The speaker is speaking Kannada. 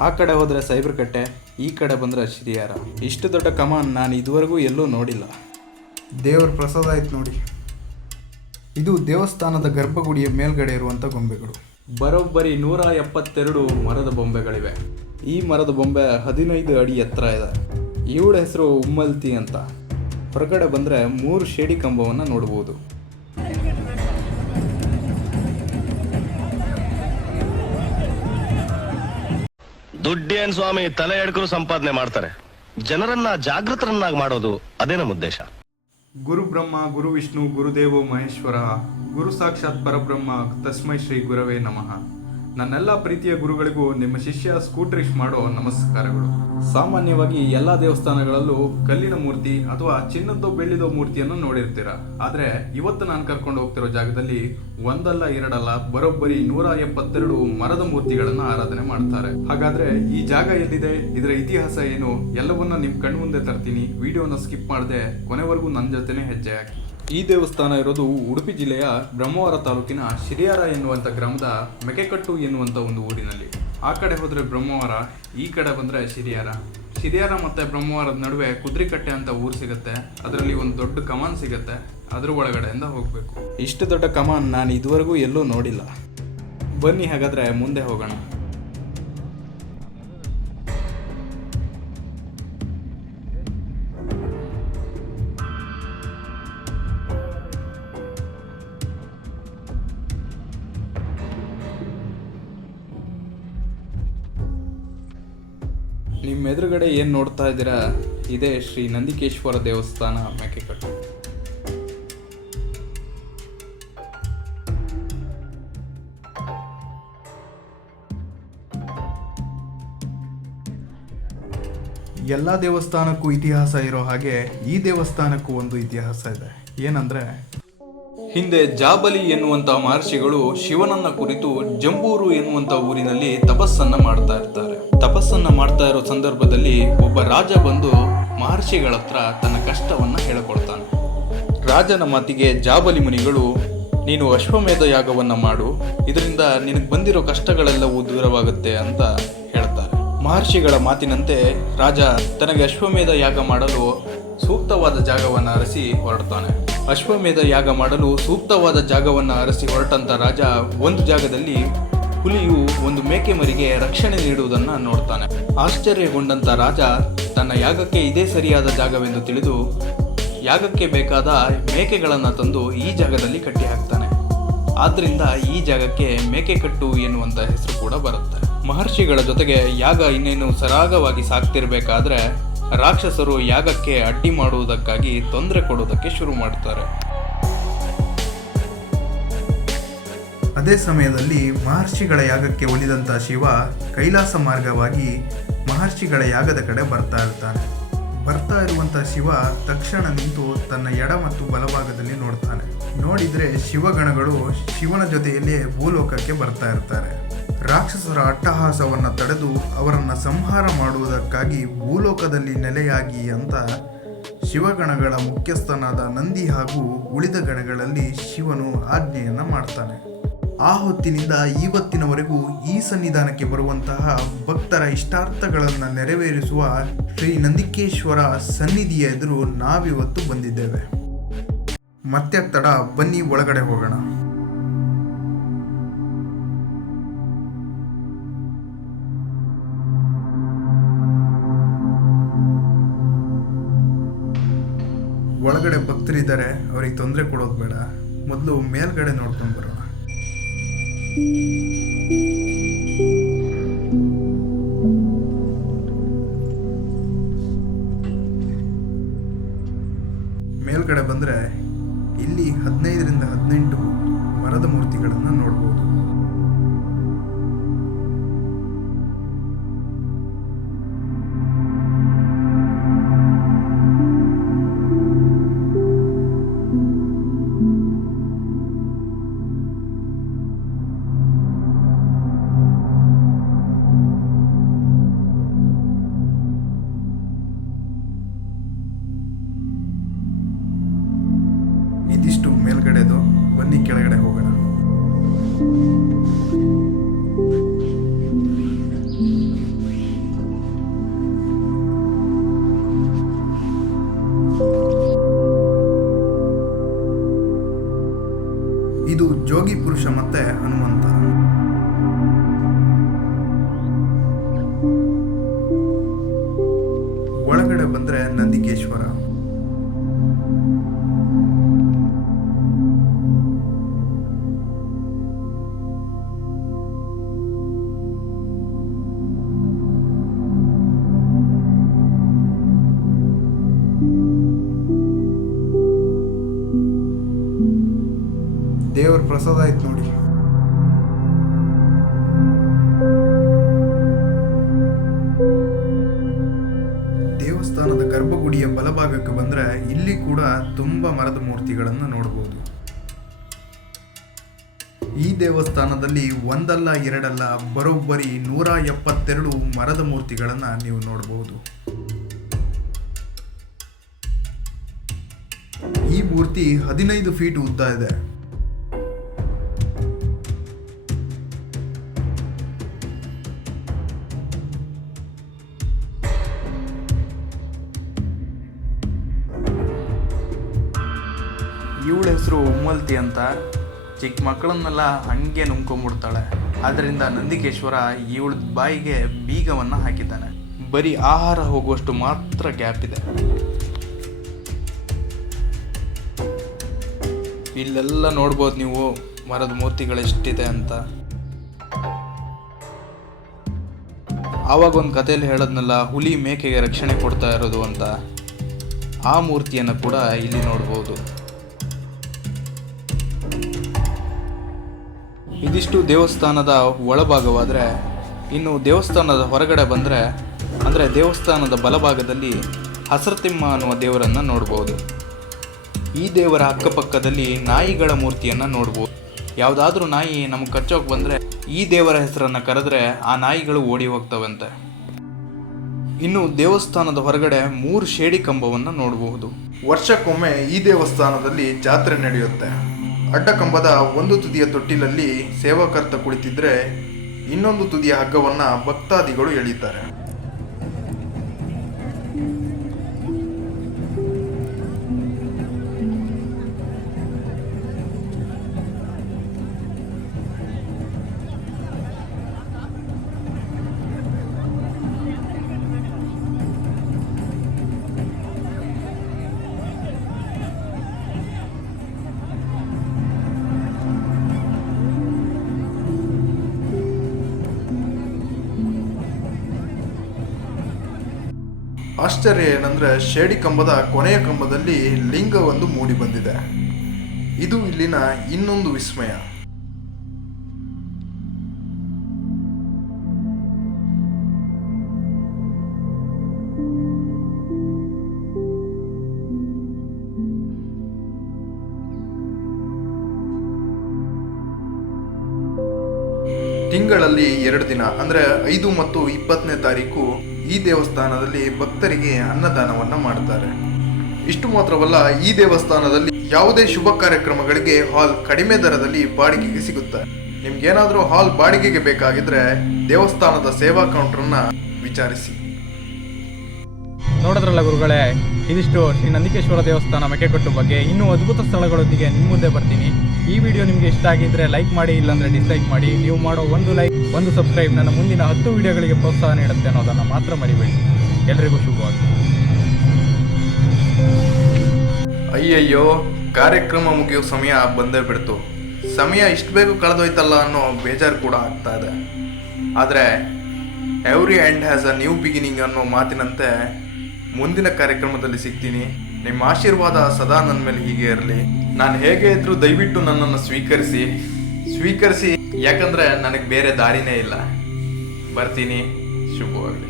ಆ ಕಡೆ ಹೋದರೆ ಸೈಬರ್ ಕಟ್ಟೆ ಈ ಕಡೆ ಬಂದರೆ ಶ್ರೀಯಾರ ಇಷ್ಟು ದೊಡ್ಡ ಕಮಾನ್ ನಾನು ಇದುವರೆಗೂ ಎಲ್ಲೂ ನೋಡಿಲ್ಲ. ದೇವರ ಪ್ರಸಾದ ಆಯ್ತು ನೋಡಿ. ಇದು ದೇವಸ್ಥಾನದ ಗರ್ಭಗುಡಿಯ ಮೇಲ್ಗಡೆ ಇರುವಂಥ ಗೊಂಬೆಗಳು. ಬರೋಬ್ಬರಿ ನೂರ ಎಪ್ಪತ್ತೆರಡು ಮರದ ಬೊಂಬೆಗಳಿವೆ. ಈ ಮರದ ಬೊಂಬೆ ಹದಿನೈದು ಅಡಿ ಎತ್ತರ ಇದೆ. ಇವಳ ಹೆಸರು ಉಮ್ಮಲ್ತಿ ಅಂತ. ಹೊರಗಡೆ ಬಂದರೆ ಮೂರು ಶೇಡಿ ಕಂಬವನ್ನು ನೋಡ್ಬೋದು. ದುಡ್ಡೇನ್ ಸ್ವಾಮಿ ತಲೆ ಎಡ್ಕರು ಸಂಪಾದನೆ ಮಾಡ್ತಾರೆ. ಜನರನ್ನ ಜಾಗೃತರನ್ನಾಗಿ ಮಾಡೋದು ಅದೇ ನಮ್ಮ ಉದ್ದೇಶ. ಗುರು ಬ್ರಹ್ಮ, ಗುರು ವಿಷ್ಣು, ಗುರುದೇವೋ ಮಹೇಶ್ವರ, ಗುರು ಸಾಕ್ಷಾತ್ ಪರಬ್ರಹ್ಮ, ತಸ್ಮೈ ಶ್ರೀ ಗುರವೇ ನಮಃ. ನನ್ನೆಲ್ಲ ಪ್ರೀತಿಯ ಗುರುಗಳಿಗೂ ನಿಮ್ಮ ಶಿಷ್ಯ ಸ್ಕೂಟ್ರಿಶ್ ಮಾಡೋ ನಮಸ್ಕಾರಗಳು. ಸಾಮಾನ್ಯವಾಗಿ ಎಲ್ಲ ದೇವಸ್ಥಾನಗಳಲ್ಲೂ ಕಲ್ಲಿನ ಮೂರ್ತಿ ಅಥವಾ ಚಿನ್ನದ್ದೋ ಬೆಳ್ಳಿದೋ ಮೂರ್ತಿಯನ್ನು ನೋಡಿರ್ತೀರ? ಆದ್ರೆ ಇವತ್ತು ನಾನು ಕರ್ಕೊಂಡು ಹೋಗ್ತಿರೋ ಜಾಗದಲ್ಲಿ ಒಂದಲ್ಲ ಎರಡಲ್ಲ ಬರೋಬ್ಬರಿ ನೂರ ಎಪ್ಪತ್ತೆರಡು ಮರದ ಮೂರ್ತಿಗಳನ್ನ ಆರಾಧನೆ ಮಾಡ್ತಾರೆ. ಹಾಗಾದ್ರೆ ಈ ಜಾಗ ಎಲ್ಲಿದೆ? ಇದರ ಇತಿಹಾಸ ಏನು? ಎಲ್ಲವನ್ನ ನಿಮ್ ಕಣ್ಮುಂದೆ ತರ್ತೀನಿ. ವಿಡಿಯೋನ ಸ್ಕಿಪ್ ಮಾಡದೆ ಕೊನೆವರೆಗೂ ನನ್ನ ಜೊತೆನೆ ಹೆಜ್ಜೆ ಹಾಕಿ. ಈ ದೇವಸ್ಥಾನ ಇರೋದು ಉಡುಪಿ ಜಿಲ್ಲೆಯ ಬ್ರಹ್ಮವಾರ ತಾಲೂಕಿನ ಶಿರಿಯಾರ ಎನ್ನುವಂಥ ಗ್ರಾಮದ ಮೆಕೆಕಟ್ಟು ಎನ್ನುವಂಥ ಒಂದು ಊರಿನಲ್ಲಿ. ಆ ಕಡೆ ಹೋದರೆ ಬ್ರಹ್ಮವಾರ, ಈ ಕಡೆ ಬಂದರೆ ಶಿರಿಯಾರ. ಶಿರಿಯಾರ ಮತ್ತು ಬ್ರಹ್ಮವಾರದ ನಡುವೆ ಕುದ್ರಿಕಟ್ಟೆ ಅಂತ ಊರು ಸಿಗುತ್ತೆ. ಅದರಲ್ಲಿ ಒಂದು ದೊಡ್ಡ ಕಮಾನ್ ಸಿಗುತ್ತೆ. ಅದರ ಒಳಗಡೆಯಿಂದ ಹೋಗಬೇಕು. ಇಷ್ಟು ದೊಡ್ಡ ಕಮಾನ್ ನಾನು ಇದುವರೆಗೂ ಎಲ್ಲೂ ನೋಡಿಲ್ಲ. ಬನ್ನಿ ಹಾಗಾದರೆ ಮುಂದೆ ಹೋಗೋಣ. ನಿಮ್ಮ ಎದುರುಗಡೆ ಏನು ನೋಡ್ತಾ ಇದ್ದೀರಾ? ಇದೇ ಶ್ರೀ ನಂದಿಕೇಶ್ವರ ದೇವಸ್ಥಾನ ಮೇಕೆಕಟ್ಟು ಎಲ್ಲ ದೇವಸ್ಥಾನಕ್ಕೂ ಇತಿಹಾಸ ಇರೋ ಹಾಗೆ ಈ ದೇವಸ್ಥಾನಕ್ಕೂ ಒಂದು ಇತಿಹಾಸ ಇದೆ. ಏನಂದ್ರೆ ಹಿಂದೆ ಜಾಬಲಿ ಎನ್ನುವಂತಹ ಮಹರ್ಷಿಗಳು ಶಿವನನ್ನ ಕುರಿತು ಜಂಬೂರು ಎನ್ನುವಂತ ಊರಿನಲ್ಲಿ ತಪಸ್ಸನ್ನ ಮಾಡ್ತಾ ಇರ್ತಾರೆ. ತಪಸ್ಸನ್ನ ಮಾಡ್ತಾ ಇರೋ ಸಂದರ್ಭದಲ್ಲಿ ಒಬ್ಬ ರಾಜ ಬಂದು ಮಹರ್ಷಿಗಳ ಹತ್ರ ತನ್ನ ಕಷ್ಟವನ್ನ ಹೇಳಿಕೊಳ್ತಾನೆ ರಾಜನ ಮಾತಿಗೆ ಜಾಬಲಿ ಮುನಿಗಳು, ನೀನು ಅಶ್ವಮೇಧ ಯಾಗವನ್ನ ಮಾಡು, ಇದರಿಂದ ನಿನಗೆ ಬಂದಿರೋ ಕಷ್ಟಗಳೆಲ್ಲವೂ ದೂರವಾಗುತ್ತೆ ಅಂತ ಹೇಳ್ತಾರೆ. ಮಹರ್ಷಿಗಳ ಮಾತಿನಂತೆ ರಾಜ ತನಗೆ ಅಶ್ವಮೇಧ ಯಾಗ ಮಾಡಲು ಸೂಕ್ತವಾದ ಜಾಗವನ್ನ ಅರಸಿ ಹೊರಡ್ತಾನೆ. ಅಶ್ವಮೇಧ ಯಾಗ ಮಾಡಲು ಸೂಕ್ತವಾದ ಜಾಗವನ್ನ ಅರಸಿ ಹೊರಟಂತ ರಾಜ ಒಂದು ಜಾಗದಲ್ಲಿ ಹುಲಿಯು ಒಂದು ಮೇಕೆ ಮರಿಗೆ ರಕ್ಷಣೆ ನೀಡುವುದನ್ನು ನೋಡ್ತಾನೆ. ಆಶ್ಚರ್ಯಗೊಂಡಂತ ರಾಜ ತನ್ನ ಯಾಗಕ್ಕೆ ಇದೇ ಸರಿಯಾದ ಜಾಗವೆಂದು ತಿಳಿದು ಯಾಗಕ್ಕೆ ಬೇಕಾದ ಮೇಕೆಗಳನ್ನು ತಂದು ಈ ಜಾಗದಲ್ಲಿ ಕಟ್ಟಿ ಹಾಕ್ತಾನೆ. ಆದ್ದರಿಂದ ಈ ಜಾಗಕ್ಕೆ ಮೇಕೆಕಟ್ಟು ಎನ್ನುವಂಥ ಹೆಸರು ಕೂಡ ಬರುತ್ತೆ. ಮಹರ್ಷಿಗಳ ಜೊತೆಗೆ ಯಾಗ ಇನ್ನೇನು ಸರಾಗವಾಗಿ ಸಾಕ್ತಿರ್ಬೇಕಾದ್ರೆ ರಾಕ್ಷಸರು ಯಾಗಕ್ಕೆ ಅಡ್ಡಿ ಮಾಡುವುದಕ್ಕಾಗಿ ತೊಂದರೆ ಕೊಡುವುದಕ್ಕೆ ಶುರು ಮಾಡ್ತಾರೆ. ಅದೇ ಸಮಯದಲ್ಲಿ ಮಹರ್ಷಿಗಳ ಯಾಗಕ್ಕೆ ಒಲಿದಂಥ ಶಿವ ಕೈಲಾಸ ಮಾರ್ಗವಾಗಿ ಮಹರ್ಷಿಗಳ ಯಾಗದ ಕಡೆ ಬರ್ತಾ ಇರ್ತಾನೆ. ಬರ್ತಾ ಇರುವಂಥ ಶಿವ ತಕ್ಷಣ ನಿಂತು ತನ್ನ ಎಡ ಮತ್ತು ಬಲಭಾಗದಲ್ಲಿ ನೋಡ್ತಾನೆ. ನೋಡಿದರೆ ಶಿವಗಣಗಳು ಶಿವನ ಜೊತೆಯಲ್ಲೇ ಭೂಲೋಕಕ್ಕೆ ಬರ್ತಾ ಇರ್ತಾರೆ. ರಾಕ್ಷಸರ ಅಟ್ಟಹಾಸವನ್ನು ತಡೆದು ಅವರನ್ನು ಸಂಹಾರ ಮಾಡುವುದಕ್ಕಾಗಿ ಭೂಲೋಕದಲ್ಲಿ ನೆಲೆಯಾಗಿ ಅಂತ ಶಿವಗಣಗಳ ಮುಖ್ಯಸ್ಥನಾದ ನಂದಿ ಹಾಗೂ ಉಳಿದ ಗಣಗಳಲ್ಲಿ ಶಿವನು ಆಜ್ಞೆಯನ್ನು ಮಾಡ್ತಾನೆ. ಆ ಹೊತ್ತಿನಿಂದ ಇವತ್ತಿನವರೆಗೂ ಈ ಸನ್ನಿಧಾನಕ್ಕೆ ಬರುವಂತಹ ಭಕ್ತರ ಇಷ್ಟಾರ್ಥಗಳನ್ನು ನೆರವೇರಿಸುವ ಶ್ರೀ ನಂದಿಕೇಶ್ವರ ಸನ್ನಿಧಿಯ ಎದುರು ನಾವಿವತ್ತು ಬಂದಿದ್ದೇವೆ. ಮತ್ತೆ ತಡ ಬನ್ನಿ ಒಳಗಡೆ ಹೋಗೋಣ. ಒಳಗಡೆ ಭಕ್ತರಿದ್ದಾರೆ, ಅವ್ರಿಗೆ ತೊಂದರೆ ಕೊಡೋದು ಬೇಡ. ಮೊದಲು ಮೇಲ್ಗಡೆ ನೋಡ್ಕೊಂಡು Música ಕೆಳಗಡೆ ಹೋಗೋಣ. ಇದು ಜೋಗಿ ಪುರುಷ ಮತ್ತೆ ಹನುಮಂತ. ಒಳಗಡೆ ಬಂದ್ರೆ ನಂದಿಕೇಶ್ವರ. ದೇವ್ರ ಪ್ರಸಾದ ಆಯ್ತು ನೋಡಿ ದೇವಸ್ಥಾನದ ಗರ್ಭಗುಡಿಯ ಬಲಭಾಗಕ್ಕೆ ಬಂದರೆ ಇಲ್ಲಿ ಕೂಡ ತುಂಬ ಮರದ ಮೂರ್ತಿಗಳನ್ನು ನೋಡಬಹುದು ಈ ದೇವಸ್ಥಾನದಲ್ಲಿ ಒಂದಲ್ಲ ಎರಡಲ್ಲ ಬರೋಬ್ಬರಿ ನೂರ ಎಪ್ಪತ್ತೆರಡು ಮರದ ಮೂರ್ತಿಗಳನ್ನು ನೀವು ನೋಡಬಹುದು ಈ ಮೂರ್ತಿ ಹದಿನೈದು ಫೀಟ್ ಉದ್ದ ಇದೆ. ಇವಳ ಹೆಸರು ಉಮ್ಮಲ್ತಿ ಅಂತ. ಚಿಕ್ಕ ಮಕ್ಕಳನ್ನೆಲ್ಲ ಹಂಗೆ ನುಂಗ್ಕೊಂಡ್ಬಿಡ್ತಾಳೆ. ಆದ್ದರಿಂದ ನಂದಿಕೇಶ್ವರ ಇವಳ ಬಾಯಿಗೆ ಬೀಗವನ್ನು ಹಾಕಿದ್ದಾನೆ. ಬರೀ ಆಹಾರ ಹೋಗುವಷ್ಟು ಮಾತ್ರ ಗ್ಯಾಪ್ ಇದೆ. ಇಲ್ಲೆಲ್ಲ ನೋಡ್ಬೋದು ನೀವು, ಮರದ ಮೂರ್ತಿಗಳೆಷ್ಟಿದೆ ಅಂತ. ಆವಾಗ ಒಂದು ಕಥೆಯಲ್ಲಿ ಹೇಳೋದ್ನಲ್ಲ, ಹುಲಿ ಮೇಕೆಗೆ ರಕ್ಷಣೆ ಕೊಡ್ತಾ ಇರೋದು ಅಂತ. ಆ ಮೂರ್ತಿಯನ್ನು ಕೂಡ ಇಲ್ಲಿ ನೋಡ್ಬೋದು. ಇದಿಷ್ಟು ದೇವಸ್ಥಾನದ ಒಳಭಾಗವಾದರೆ, ಇನ್ನು ದೇವಸ್ಥಾನದ ಹೊರಗಡೆ ಬಂದರೆ, ಅಂದರೆ ದೇವಸ್ಥಾನದ ಬಲಭಾಗದಲ್ಲಿ ಹಸರತಿಮ್ಮ ಅನ್ನುವ ದೇವರನ್ನು ನೋಡ್ಬೋದು. ಈ ದೇವರ ಅಕ್ಕಪಕ್ಕದಲ್ಲಿ ನಾಯಿಗಳ ಮೂರ್ತಿಯನ್ನು ನೋಡ್ಬೋದು. ಯಾವುದಾದ್ರೂ ನಾಯಿ ನಮ್ಗೆ ಕಚ್ಚೋಕೆ ಬಂದರೆ, ಈ ದೇವರ ಹೆಸರನ್ನು ಕರೆದ್ರೆ ಆ ನಾಯಿಗಳು ಓಡಿ ಹೋಗ್ತವಂತೆ. ಇನ್ನು ದೇವಸ್ಥಾನದ ಹೊರಗಡೆ ಮೂರು ಶೇಡಿ ಕಂಬವನ್ನು ನೋಡಬಹುದು ವರ್ಷಕ್ಕೊಮ್ಮೆ ಈ ದೇವಸ್ಥಾನದಲ್ಲಿ ಜಾತ್ರೆ ನಡೆಯುತ್ತೆ. ಅಡ್ಡಕಂಬದ ಒಂದು ತುದಿಯ ತೊಟ್ಟಿಲಲ್ಲಿ ಸೇವಾಕರ್ತ ಕುಳಿತಿದ್ರೆ ಇನ್ನೊಂದು ತುದಿಯ ಹಗ್ಗವನ್ನ ಭಕ್ತಾದಿಗಳು ಎಳೀತಾರೆ ಆಶ್ಚರ್ಯ ಏನಂದ್ರೆ ಶೇಡಿ ಕಂಬದ ಕೊನೆಯ ಕಂಬದಲ್ಲಿ ಲಿಂಗವೊಂದು ಮೂಡಿ ಬಂದಿದೆ. ಇದು ಇಲ್ಲಿನ ಇನ್ನೊಂದು ವಿಸ್ಮಯ. ತಿಂಗಳಲ್ಲಿ ಎರಡು ದಿನ, ಅಂದ್ರೆ ಐದು ಮತ್ತು ಇಪ್ಪತ್ತನೇ ತಾರೀಕು ಈ ದೇವಸ್ಥಾನದಲ್ಲಿ ಭಕ್ತರಿಗೆ ಅನ್ನದಾನವನ್ನು ಮಾಡ್ತಾರೆ. ಇಷ್ಟು ಮಾತ್ರವಲ್ಲ, ಈ ದೇವಸ್ಥಾನದಲ್ಲಿ ಯಾವುದೇ ಶುಭ ಕಾರ್ಯಕ್ರಮಗಳಿಗೆ ಹಾಲ್ ಕಡಿಮೆ ದರದಲ್ಲಿ ಬಾಡಿಗೆಗೆ ಸಿಗುತ್ತೆ. ನಿಮ್ಗೇನಾದರೂ ಹಾಲ್ ಬಾಡಿಗೆಗೆ ಬೇಕಾಗಿದ್ರೆ ದೇವಸ್ಥಾನದ ಸೇವಾ ಕೌಂಟರ್ನ ವಿಚಾರಿಸಿ. ನೋಡಿದ್ರಲ್ಲ ಗುರುಗಳೇ, ಇದಿಷ್ಟು ಶ್ರೀ ನಂದಿಕೇಶ್ವರ ದೇವಸ್ಥಾನ ಮೆಕೆಕೊಟ್ಟು ಬಗ್ಗೆ ಇನ್ನೂ ಅದ್ಭುತ ಸ್ಥಳಗಳೊಂದಿಗೆ ನಿಮ್ಮ ಮುಂದೆ ಬರ್ತೀನಿ. ಈ ವಿಡಿಯೋ ನಿಮಗೆ ಇಷ್ಟ ಆಗಿದ್ರೆ ಲೈಕ್ ಮಾಡಿ, ಇಲ್ಲಾಂದ್ರೆ ಡಿಸ್ಲೈಕ್ ಮಾಡಿ. ನೀವು ಮಾಡೋ ಒಂದು ಲೈಕ್ ಒಂದು ಸಬ್ಸ್ಕ್ರೈಬ್ ನನ್ನ ಮುಂದಿನ ಹತ್ತು ವಿಡಿಯೋಗಳಿಗೆ ಪ್ರೋತ್ಸಾಹ ನೀಡುತ್ತೆ ಅನ್ನೋದನ್ನು ಮಾತ್ರ ಮರಿಬೇಡಿ. ಎಲ್ರಿಗೂ ಶುಭವಾಗಲಿ. ಅಯ್ಯಯ್ಯೋ, ಕಾರ್ಯಕ್ರಮ ಮುಗಿಯೋ ಸಮಯ ಬಂದೇ ಬಿಡ್ತು. ಸಮಯ ಇಷ್ಟು ಬೇಗ ಕಳೆದೋಯ್ತಲ್ಲ ಅನ್ನೋ ಬೇಜಾರು ಕೂಡ ಆಗ್ತಾ ಇದೆ. ಆದರೆ every end has a new beginning ಅನ್ನೋ ಮಾತಿನಂತೆ ಮುಂದಿನ ಕಾರ್ಯಕ್ರಮದಲ್ಲಿ ಸಿಗ್ತೀನಿ. ನಿಮ್ಮ ಆಶೀರ್ವಾದ ಸದಾ ನನ್ನ ಮೇಲೆ ಹೀಗೆ ಇರಲಿ. ನಾನು ಹೇಗೆ ಇದ್ರೂ ದಯವಿಟ್ಟು ನನ್ನನ್ನು ಸ್ವೀಕರಿಸಿ ಸ್ವೀಕರಿಸಿ ಯಾಕಂದ್ರೆ ನನಗೆ ಬೇರೆ ದಾರಿನೇ ಇಲ್ಲ. ಬರ್ತೀನಿ. ಶುಭವಾಗಲಿ.